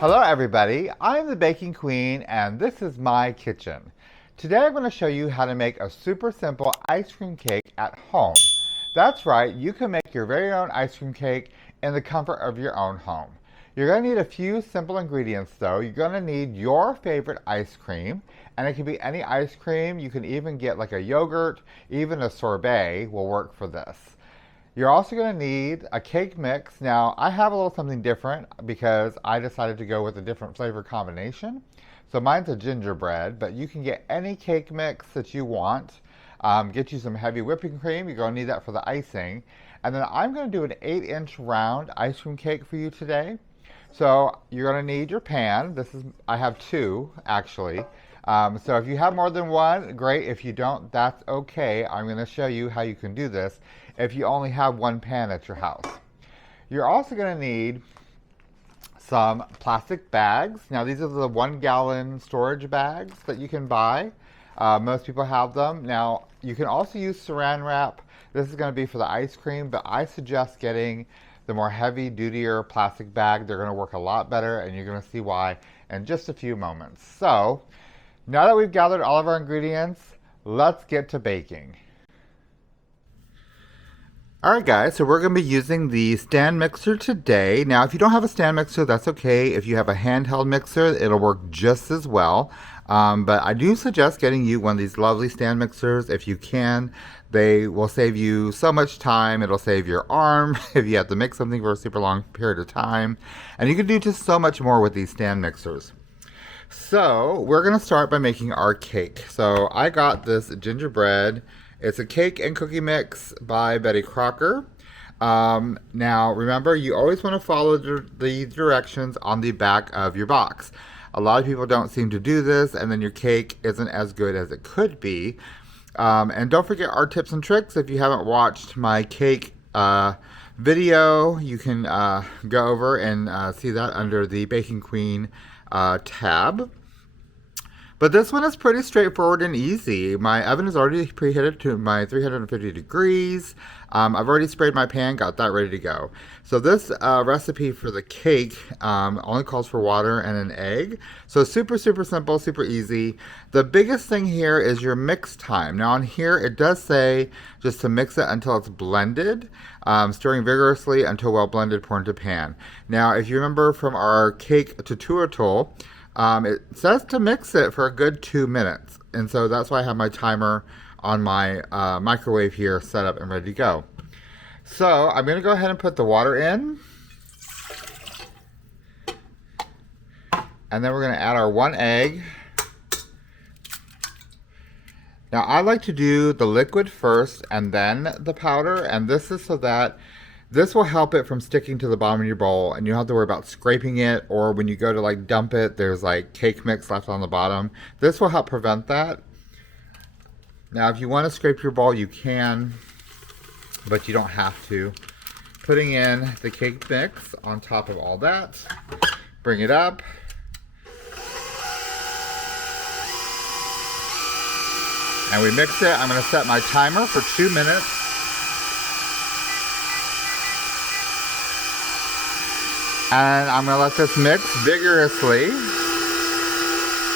Hello everybody, I'm the Baking Queen and this is my kitchen. Today I'm going to show you how to make a super simple ice cream cake at home. That's right, you can make your very own ice cream cake in the comfort of your own home. You're going to need a few simple ingredients though. You're going to need your favorite ice cream, and it can be any ice cream. You can even get like a yogurt, even a sorbet will work for this. You're also going to need a cake mix. Now, I have a little something different because I decided to go with a different flavor combination. So mine's a gingerbread, but you can get any cake mix that you want. Get you some heavy whipping cream. You're going to need that for the icing. And then I'm going to do an 8-inch round ice cream cake for you today. So you're going to need your pan. I have two, actually. So if you have more than one, great. If you don't, that's okay. I'm going to show you how you can do this if you only have one pan at your house. You're also going to need some plastic bags. Now these are the 1-gallon storage bags that you can buy. Most people have them. Now you can also use saran wrap. This is going to be for the ice cream, but I suggest getting the more heavy dutier plastic bag. They're going to work a lot better, and you're going to see why in just a few moments. So now that we've gathered all of our ingredients, let's get to baking. Alright guys, so we're going to be using the stand mixer today. Now if you don't have a stand mixer, that's okay. If you have a handheld mixer, it'll work just as well. But I do suggest getting you one of these lovely stand mixers if you can. They will save you so much time. It'll save your arm if you have to mix something for a super long period of time. And you can do just so much more with these stand mixers. So we're going to start by making our cake. So I got this gingerbread. It's a cake and cookie mix by Betty Crocker. Now remember, you always want to follow the directions on the back of your box. A lot of people don't seem to do this, and then your cake isn't as good as it could be. And don't forget our tips and tricks. If you haven't watched my cake video, you can go over and see that under the Baking Queen tab. But this one is pretty straightforward and easy. My oven is already preheated to my 350 degrees. I've already sprayed my pan, got that ready to go. So this recipe for the cake only calls for water and an egg. So super simple, super easy. The biggest thing here is your mix time. Now on here it does say just to mix it until it's blended, stirring vigorously until well blended, pour into pan. Now if you remember from our cake tutorial, it says to mix it for a good 2 minutes, and so that's why I have my timer on my microwave here set up and ready to go. So I'm going to go ahead and put the water in, and then we're going to add our 1 egg. Now I like to do the liquid first and then the powder, and this is so that this will help it from sticking to the bottom of your bowl, and you don't have to worry about scraping it, or when you go to like dump it, there's like cake mix left on the bottom. This will help prevent that. Now if you want to scrape your bowl, you can, but you don't have to. Putting in the cake mix on top of all that, bring it up. And we mix it. I'm going to set my timer for 2 minutes. And I'm going to let this mix vigorously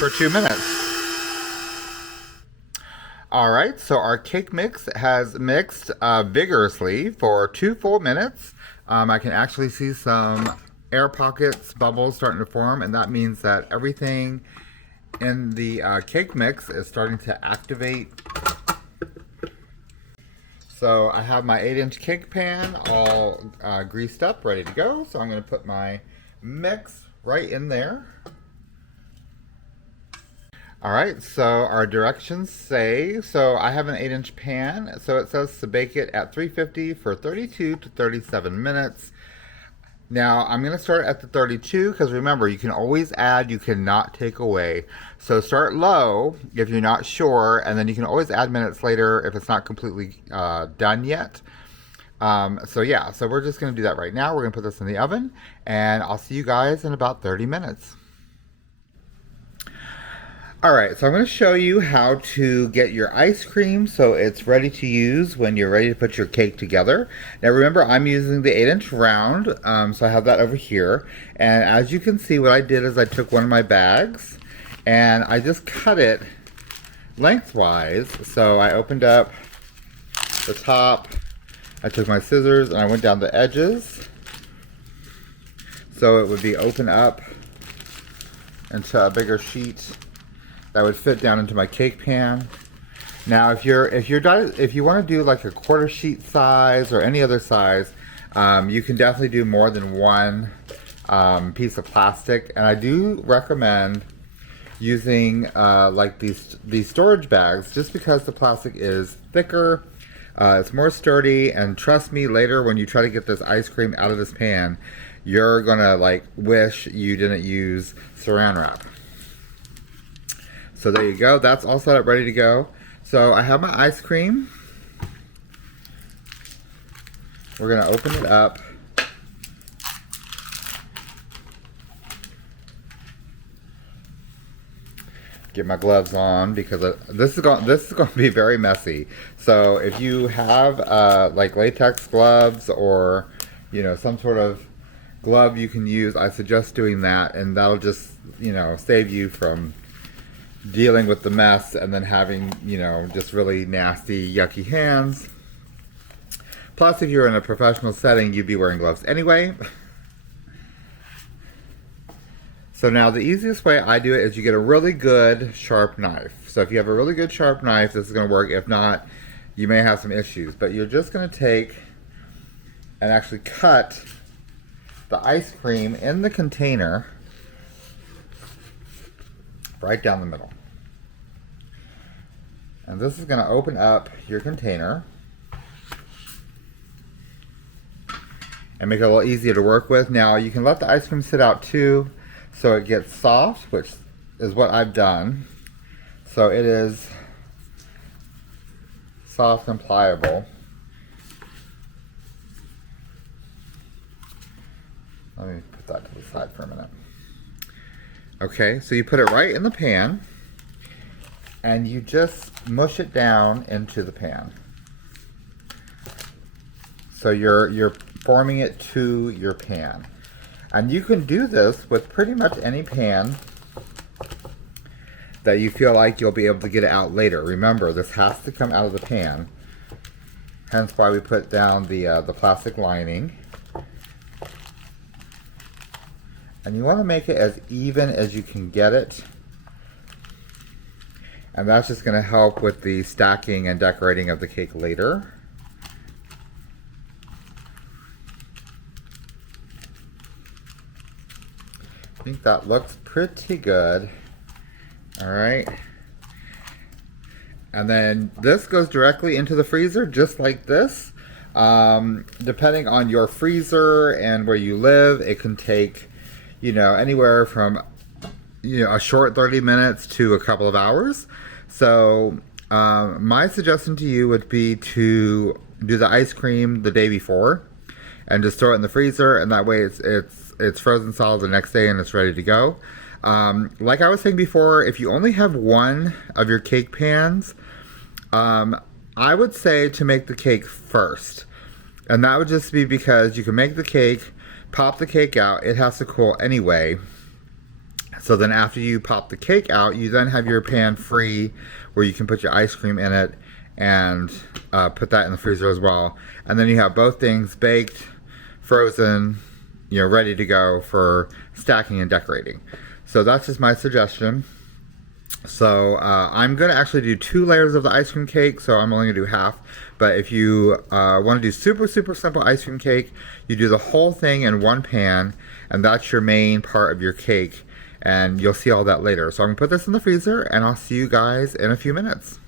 for 2 minutes. Alright, so our cake mix has mixed vigorously for 2 full minutes. I can actually see some air pockets, bubbles starting to form, and that means that everything in the cake mix is starting to activate. So I have my 8-inch cake pan all greased up, ready to go. So I'm going to put my mix right in there. Alright, so our directions say, so I have an 8-inch pan, so it says to bake it at 350 for 32 to 37 minutes. Now I'm going to start at the 32 because remember, you can always add, you cannot take away. So start low if you're not sure, and then you can always add minutes later if it's not completely done yet. So yeah, so we're just going to do that right now. We're going to put this in the oven, and I'll see you guys in about 30 minutes. Alright, so I'm going to show you how to get your ice cream so it's ready to use when you're ready to put your cake together. Now remember, I'm using the 8-inch round, so I have that over here. And as you can see, what I did is I took one of my bags and I just cut it lengthwise. So I opened up the top, I took my scissors and I went down the edges so it would be open up into a bigger sheet that would fit down into my cake pan. Now, if you want to do like a quarter sheet size or any other size, you can definitely do more than one piece of plastic. And I do recommend using like these storage bags, just because the plastic is thicker, it's more sturdy, and trust me, later when you try to get this ice cream out of this pan, you're gonna like wish you didn't use saran wrap. So there you go, that's all set up, ready to go. So I have my ice cream. We're gonna open it up. Get my gloves on because this is going to be very messy. So if you have like latex gloves or some sort of glove you can use, I suggest doing that, and that'll just save you from dealing with the mess and then having just really nasty, yucky hands. Plus, if you're in a professional setting, you'd be wearing gloves anyway. So now the easiest way I do it is you get a really good sharp knife. So if you have a really good sharp knife, this is going to work. If not, you may have some issues. But you're just going to take and actually cut the ice cream in the container right down the middle. And this is going to open up your container and make it a little easier to work with. Now you can let the ice cream sit out too, so it gets soft, which is what I've done. So it is soft and pliable. Let me put that to the side for a minute. Okay, so you put it right in the pan and you just mush it down into the pan. So you're forming it to your pan. And you can do this with pretty much any pan that you feel like you'll be able to get it out later. Remember, this has to come out of the pan. Hence why we put down the plastic lining. And you want to make it as even as you can get it. And that's just going to help with the stacking and decorating of the cake later. I think that looks pretty good. Alright. And then this goes directly into the freezer, just like this. Depending on your freezer and where you live, it can take, anywhere from, a short 30 minutes to a couple of hours. So, my suggestion to you would be to do the ice cream the day before and just throw it in the freezer, and that way it's frozen solid the next day and it's ready to go. Like I was saying before, if you only have one of your cake pans, I would say to make the cake first. And that would just be because you can make the cake, pop the cake out, it has to cool anyway. So then after you pop the cake out, you then have your pan free where you can put your ice cream in it and put that in the freezer as well. And then you have both things baked, frozen, ready to go for stacking and decorating. So that's just my suggestion. So I'm going to actually do 2 layers of the ice cream cake, so I'm only going to do half. But if you want to do super simple ice cream cake, you do the whole thing in one pan, and that's your main part of your cake. And you'll see all that later. So I'm going to put this in the freezer, and I'll see you guys in a few minutes.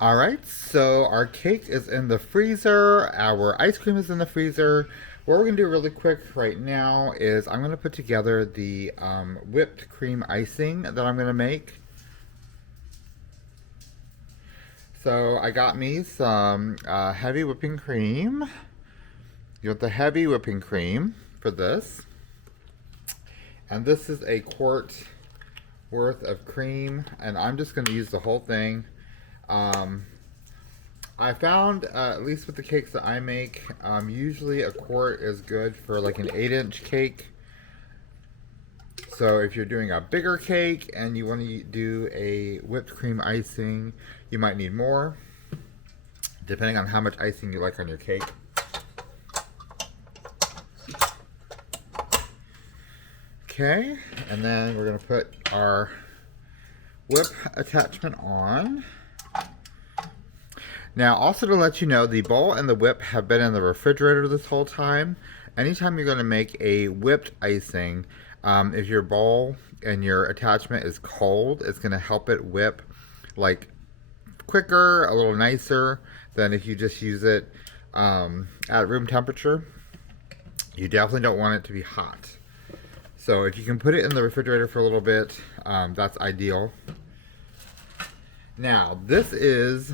Alright, so our cake is in the freezer, our ice cream is in the freezer. What we're going to do really quick right now is I'm going to put together the whipped cream icing that I'm going to make. So I got me some heavy whipping cream. You want the heavy whipping cream for this. And this is a quart worth of cream, and I'm just going to use the whole thing. I found, at least with the cakes that I make, usually a quart is good for like an 8-inch cake. So if you're doing a bigger cake and you want to do a whipped cream icing, you might need more, depending on how much icing you like on your cake. Okay, and then we're going to put our whip attachment on. Now, also to let you know, the bowl and the whip have been in the refrigerator this whole time. Anytime you're going to make a whipped icing, if your bowl and your attachment is cold, it's going to help it whip like quicker, a little nicer than if you just use it at room temperature. You definitely don't want it to be hot. So if you can put it in the refrigerator for a little bit, that's ideal. Now, this is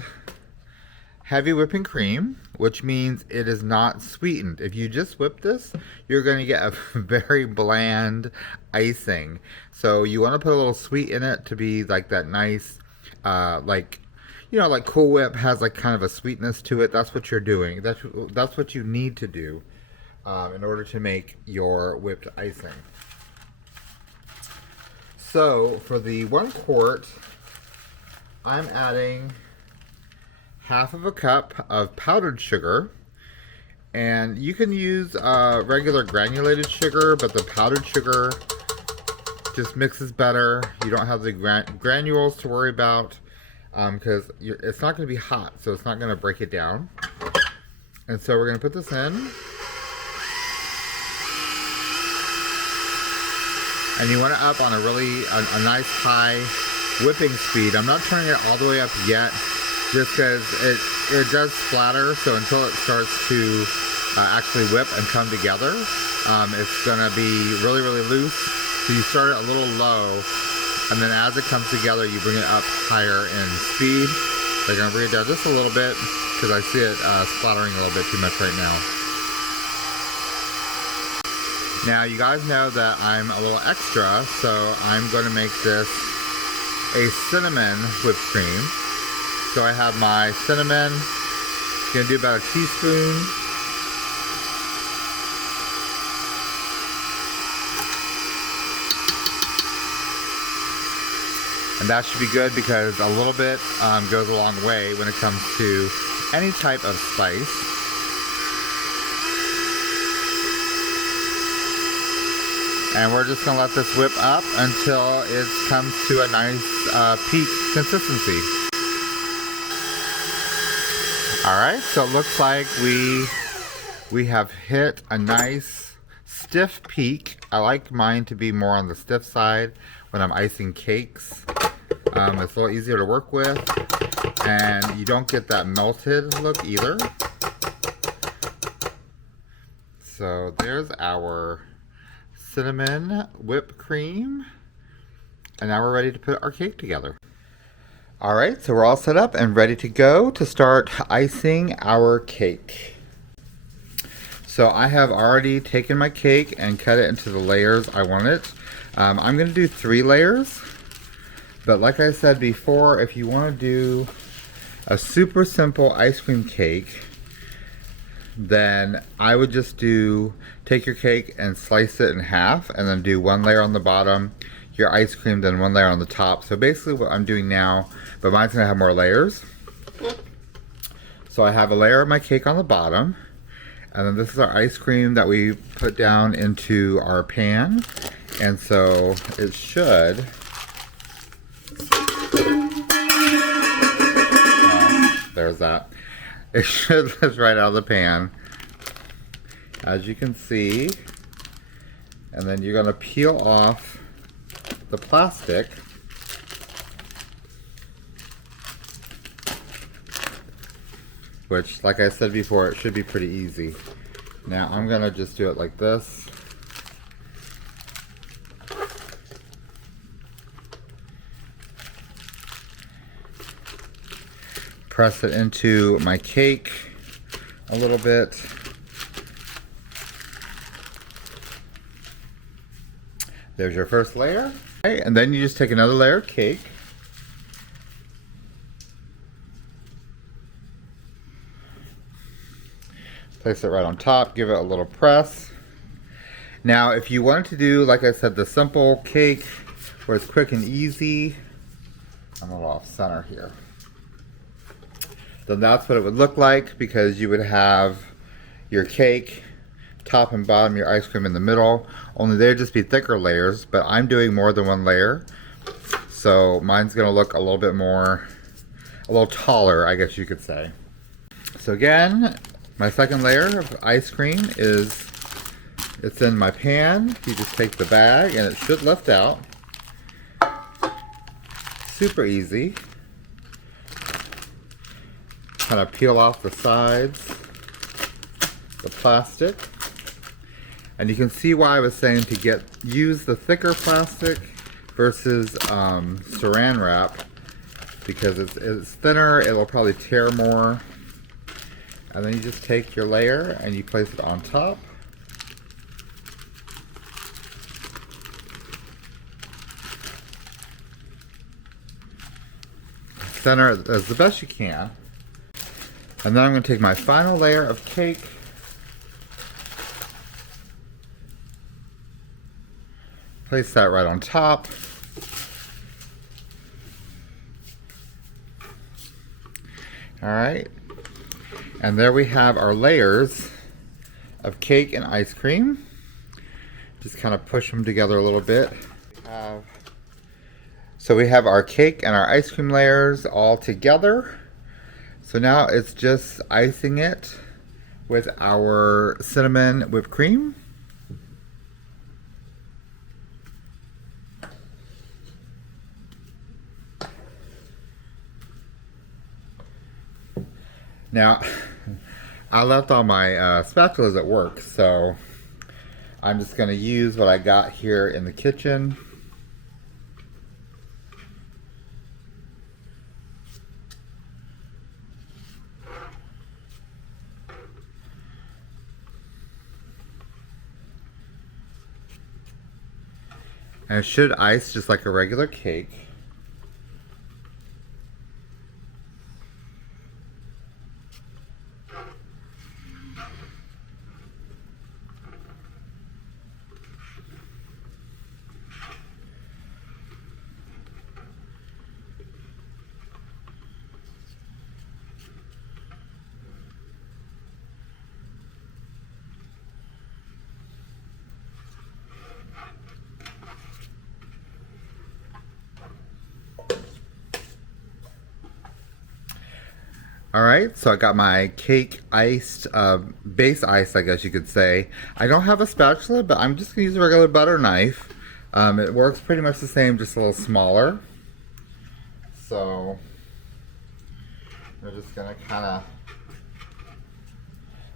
heavy whipping cream, which means it is not sweetened. If you just whip this, you're going to get a very bland icing. So you want to put a little sweet in it to be like that nice, like Cool Whip has like kind of a sweetness to it. That's what you're doing. That's what you need to do in order to make your whipped icing. So for the 1 quart, I'm adding half of a cup of powdered sugar, and you can use regular granulated sugar, but the powdered sugar just mixes better. You don't have the granules to worry about because it's not going to be hot, so it's not going to break it down. And so we're going to put this in, and you want it up on a nice high whipping speed. I'm not turning it all the way up yet, just because it does splatter. So until it starts to actually whip and come together, it's going to be really, really loose. So you start it a little low, and then as it comes together, you bring it up higher in speed. So I'm going to bring it down just a little bit because I see it splattering a little bit too much right now. Now, you guys know that I'm a little extra, so I'm going to make this a cinnamon whipped cream. So I have my cinnamon, going to do about a teaspoon. And that should be good because a little bit goes a long way when it comes to any type of spice. And we're just going to let this whip up until it comes to a nice peak consistency. Alright, so it looks like we have hit a nice stiff peak. I like mine to be more on the stiff side when I'm icing cakes. It's a little easier to work with, and you don't get that melted look either. So there's our cinnamon whipped cream, and now we're ready to put our cake together. Alright, so we're all set up and ready to go to start icing our cake. So I have already taken my cake and cut it into the layers I want it. I'm going to do 3 layers, but like I said before, if you want to do a super simple ice cream cake, then I would just take your cake and slice it in half, and then do 1 layer on the bottom, your ice cream, then 1 layer on the top. So basically what I'm doing now, but mine's gonna have more layers. So I have a layer of my cake on the bottom, and then this is our ice cream that we put down into our pan. And so it should, there's that. It should lift right out of the pan, as you can see. And then you're going to peel off the plastic. Which, like I said before, it should be pretty easy. Now I'm going to just do it like this. Press it into my cake a little bit. There's your first layer. Okay, and then you just take another layer of cake. Place it right on top, give it a little press. Now, if you wanted to do, like I said, the simple cake where it's quick and easy, I'm a little off center here, then that's what it would look like, because you would have your cake, top and bottom, your ice cream in the middle, only there'd just be thicker layers, but I'm doing more than one layer, so mine's gonna look a little bit more, a little taller, I guess you could say. So again, my second layer of ice cream is, it's in my pan. You just take the bag and it should lift out. Super easy. Kind of peel off the sides, the plastic. And you can see why I was saying to use the thicker plastic versus saran wrap, because it's thinner, it'll probably tear more. And then you just take your layer and you place it on top. Center as the best you can. And then I'm going to take my final layer of cake. Place that right on top. Alright. And there we have our layers of cake and ice cream. Just kind of push them together a little bit. So we have our cake and our ice cream layers all together. So now it's just icing it with our cinnamon whipped cream. Now, I left all my spatulas at work, so I'm just going to use what I got here in the kitchen. And it should ice just like a regular cake. Alright, so I got my cake iced, base ice, I guess you could say. I don't have a spatula, but I'm just going to use a regular butter knife. It works pretty much the same, just a little smaller. So, we're just going to kind of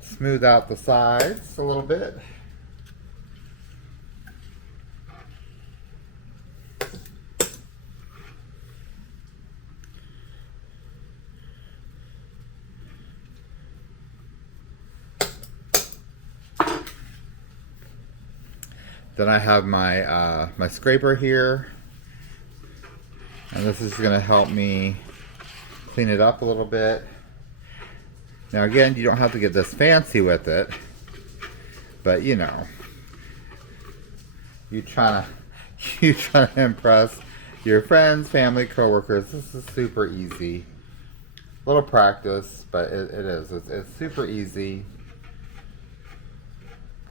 smooth out the sides a little bit. Then I have my my scraper here, and this is going to help me clean it up a little bit. Now again, you don't have to get this fancy with it, but you know, you trying to impress your friends, family, coworkers. This is super easy. A little practice, but it is. It's super easy.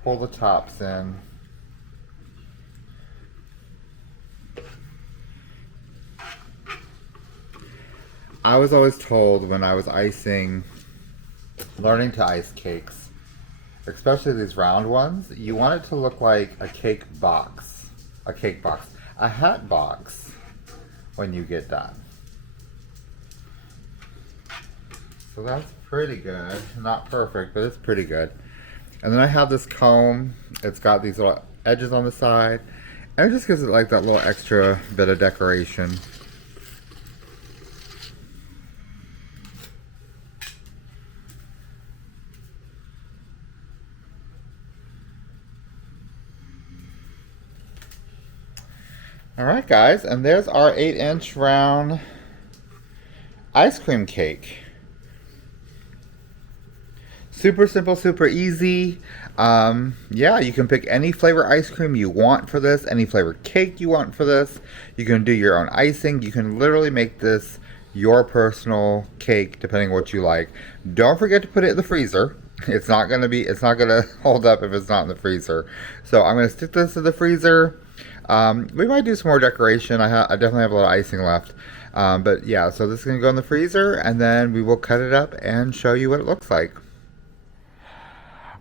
Pull the tops in. I was always told when I was learning to ice cakes, especially these round ones, you want it to look like a hat box when you get done. So that's pretty good. Not perfect, but it's pretty good. And then I have this comb. It's got these little edges on the side, and it just gives it like that little extra bit of decoration. Alright guys, and there's our 8-inch round ice cream cake. Super simple, super easy. Yeah, you can pick any flavor ice cream you want for this, any flavor cake you want for this. You can do your own icing. You can literally make this your personal cake depending on what you like. Don't forget to put it in the freezer. It's not gonna hold up if it's not in the freezer. So I'm gonna stick this in the freezer. We might do some more decoration. I definitely have a lot of icing left. But yeah, so this is gonna go in the freezer, and then we will cut it up and show you what it looks like.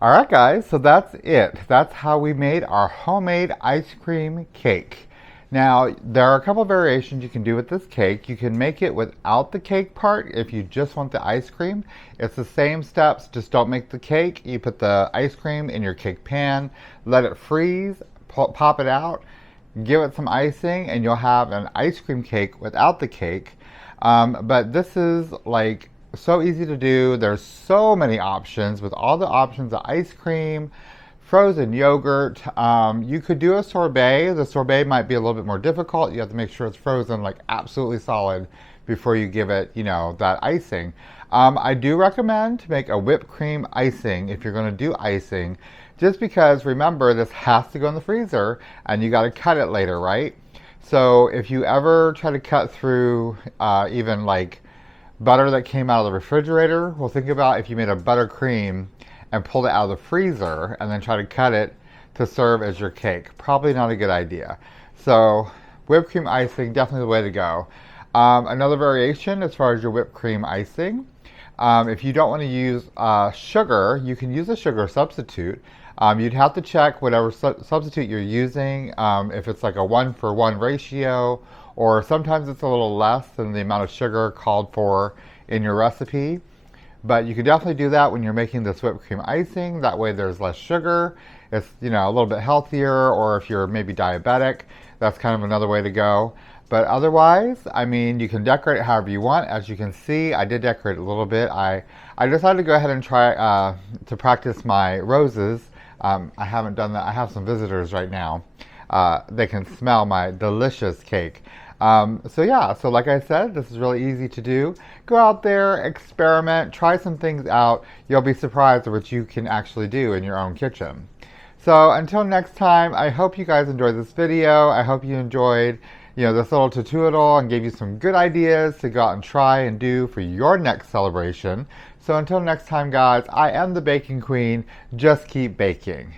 Alright guys, so that's it. That's how we made our homemade ice cream cake. Now, there are a couple of variations you can do with this cake. You can make it without the cake part if you just want the ice cream. It's the same steps, just don't make the cake. You put the ice cream in your cake pan, let it freeze, pop it out, give it some icing, and you'll have an ice cream cake without the cake. But this is like so easy to do. There's so many options with all the options of ice cream, frozen yogurt. You could do a sorbet. The sorbet might be a little bit more difficult. You have to make sure it's frozen like absolutely solid before you give it, you know, that icing. I do recommend to make a whipped cream icing if you're going to do icing, just because remember this has to go in the freezer and you got to cut it later, right? So if you ever try to cut through even like butter that came out of the refrigerator, well, think about if you made a buttercream and pulled it out of the freezer and then try to cut it to serve as your cake. Probably not a good idea. So whipped cream icing, definitely the way to go. Another variation as far as your whipped cream icing, if you don't want to use sugar, you can use a sugar substitute. You'd have to check whatever substitute you're using, if it's like a 1-for-1 ratio, or sometimes it's a little less than the amount of sugar called for in your recipe. But you can definitely do that when you're making this whipped cream icing. That way there's less sugar. It's, you know, a little bit healthier, or if you're maybe diabetic, that's kind of another way to go. But otherwise, I mean, you can decorate it however you want. As you can see, I did decorate a little bit. I decided to go ahead and try to practice my roses. I haven't done that. I have some visitors right now. They can smell my delicious cake. So yeah, so like I said, this is really easy to do. Go out there, experiment, try some things out. You'll be surprised at what you can actually do in your own kitchen. So until next time, I hope you guys enjoyed this video. I hope you enjoyed, you know, this little tutorial and gave you some good ideas to go out and try and do for your next celebration. So until next time, guys, I am the Baking Queen. Just keep baking.